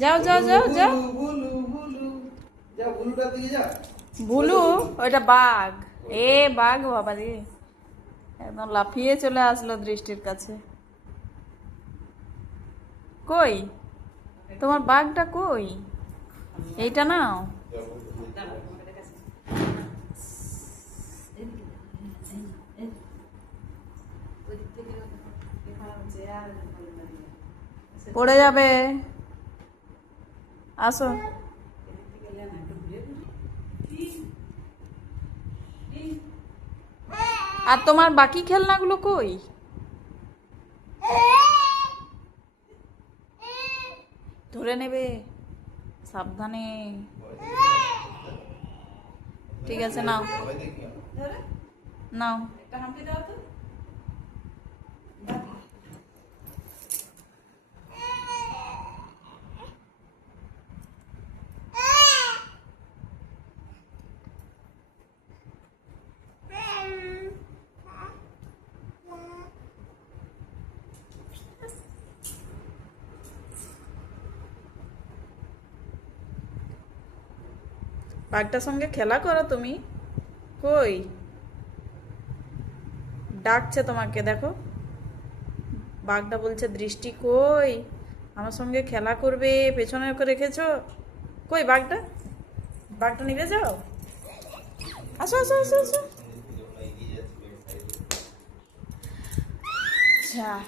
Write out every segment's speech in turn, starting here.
যাও যাও যাও যাও। বুলু বুলু। যা বুলুটার ভুলু ওইটা বাঘ। এ বাঘ বাবা রে একদম লাফিয়ে চলে আসলো দৃষ্টির কাছে। কই? তোমার বাঘটা কই? এইটা নাও। পড়ে যাবে। আসো। আর তোমার বাকি খেলনাগুলো কই? ধরে নেবে। সাবধানে। ঠিক আছে, নাও। নাও। বাঘটার সঙ্গে খেলা করো তুমি। কই? ডাকছে তোমাকে, দেখো। বাঘটা বলছে, দৃষ্টি কই? আমার সঙ্গে খেলা করবে, পেছনে ওকে রেখেছো? কই বাঘটা? বাঘটা নিবে যাও। আসো আসো আসো আসো। আচ্ছা।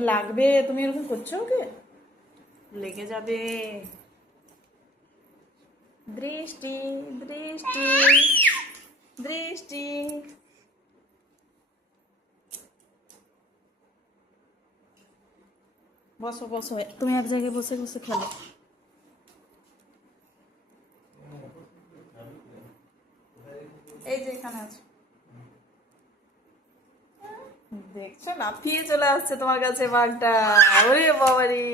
লাগবে? তুমি এরকম করছ ওকে? লেগে যাবে। দৃষ্টি দৃষ্টি দৃষ্টি। বসো বসো, তুমি এক জায়গায় বসে বসে খেলো। এই যে এখানে আছো। দেখছ, লাফিয়ে চলে আসছে তোমার কাছে বাঘটা। ওরে বাবারে।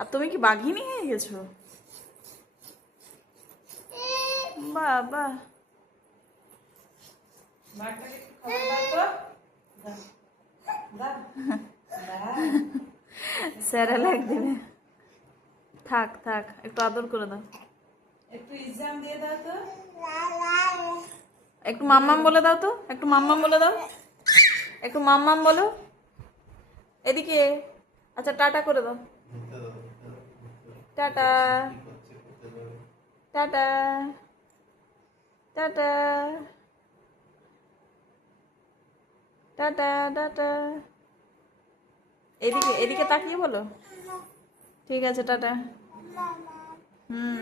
আর তুমি কি বাঘিনী হয়ে গেছো? বাবা স্যারা লাগ দেবে। থাক থাক একটু আদর করে দাও। একটু এক্সাম দিয়ে দাও তো। একটু মাম্মাম বলে দাও তো একটু মাম্মাম বলে দাও। একটু মাম্মাম বলো। এদিকে আচ্ছা টাটা করে দাও। Tata. Tata. Tata tata tata এদিকে এদিকে তাকিয়ে বলো। ঠিক আছে টাটা। হুম।